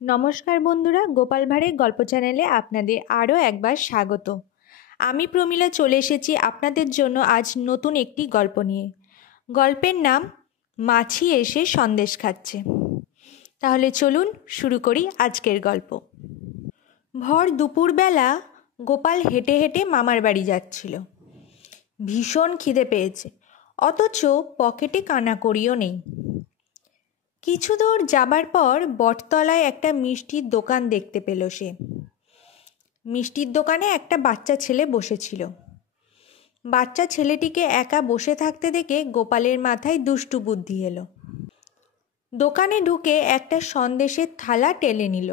नमस्कार बंधुरा गोपाल भाड़ेर गल्प चैनेले आपनादेर आरो एकबार स्वागत। आमी प्रमिला चले एसेछि आपनादेर जोन्नो आज नतून एकटी गल्प निये। गल्पेर नाम माछी एसे सन्देश खाচ্ছে। ताहले चलुन शुरू करी आजकेर गल्प। भर दुपुरबेला गोपाल हेঁটে हेঁটে मामार बाड़ी जाच्छिलो। भीषण খিদে পেয়েছে, অথচ পকেটে কানাকড়িও নেই। কিছু দূর যাবার পর বটতলায় একটা মিষ্টির দোকান দেখতে পেল সে। মিষ্টির দোকানে একটা বাচ্চা ছেলে বসেছিল। বাচ্চা ছেলেটিকে একা বসে থাকতে দেখে গোপালের মাথায় দুষ্টু বুদ্ধি এলো। দোকানে ঢুকে একটা সন্দেশের থালা টেনে নিল।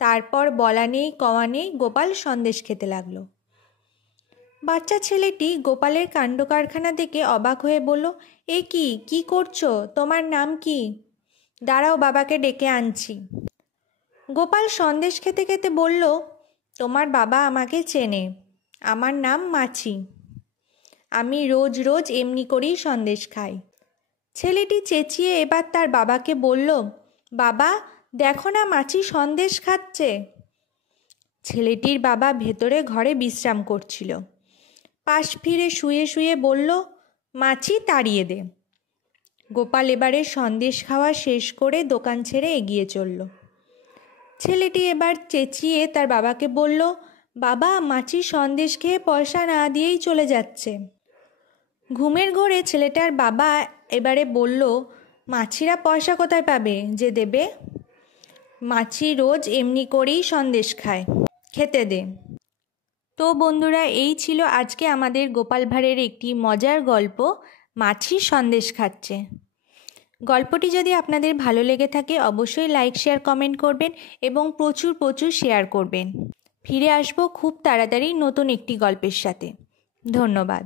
তারপর বলা নেই কওয়া নেই গোপাল সন্দেশ খেতে লাগলো। বাচ্চা ছেলেটি গোপালের কাণ্ড কারখানা দেখে অবাক হয়ে বলল, এ কি করছো? তোমার নাম কি? দাঁড়াও, বাবাকে ডেকে আনছি। গোপাল সন্দেশ খেতে খেতে বলল, তোমার বাবা আমাকে চেনে, আমার নাম মাছি। আমি রোজ রোজ এমনি করেই সন্দেশ খাই। ছেলেটি চেঁচিয়ে এবার তার বাবাকে বলল, বাবা দেখো না মাছি সন্দেশ খাচ্ছে। ছেলেটির বাবা ভেতরে ঘরে বিশ্রাম করছিল। পাশ ফিরে শুয়ে শুয়ে বলল, মাছি তাড়িয়ে দে। গোপাল এবারে সন্দেশ খাওয়া শেষ করে দোকান ছেড়ে এগিয়ে চলল। ছেলেটি এবার চেঁচিয়ে তার বাবাকে বলল, বাবা মাছি সন্দেশ খেয়ে পয়সা না দিয়েই চলে যাচ্ছে। ঘুমের ঘোরে ছেলেটার বাবা এবারে বলল, মাছিরা পয়সা কোথায় পাবে যে দেবে? মাছি রোজ এমনি করেই সন্দেশ খায়, খেতে দে। তো বন্ধুরা, এই ছিল আজকে আমাদের গোপাল ভাঁড়ের একটি মজার গল্প, মাছি সন্দেশ খাচ্ছে। গল্পটি যদি আপনাদের ভালো লেগে থাকে অবশ্যই লাইক শেয়ার কমেন্ট করবেন এবং প্রচুর প্রচুর শেয়ার করবেন। ফিরে আসবো খুব তাড়াতাড়ি নতুন একটি গল্পের সাথে। ধন্যবাদ।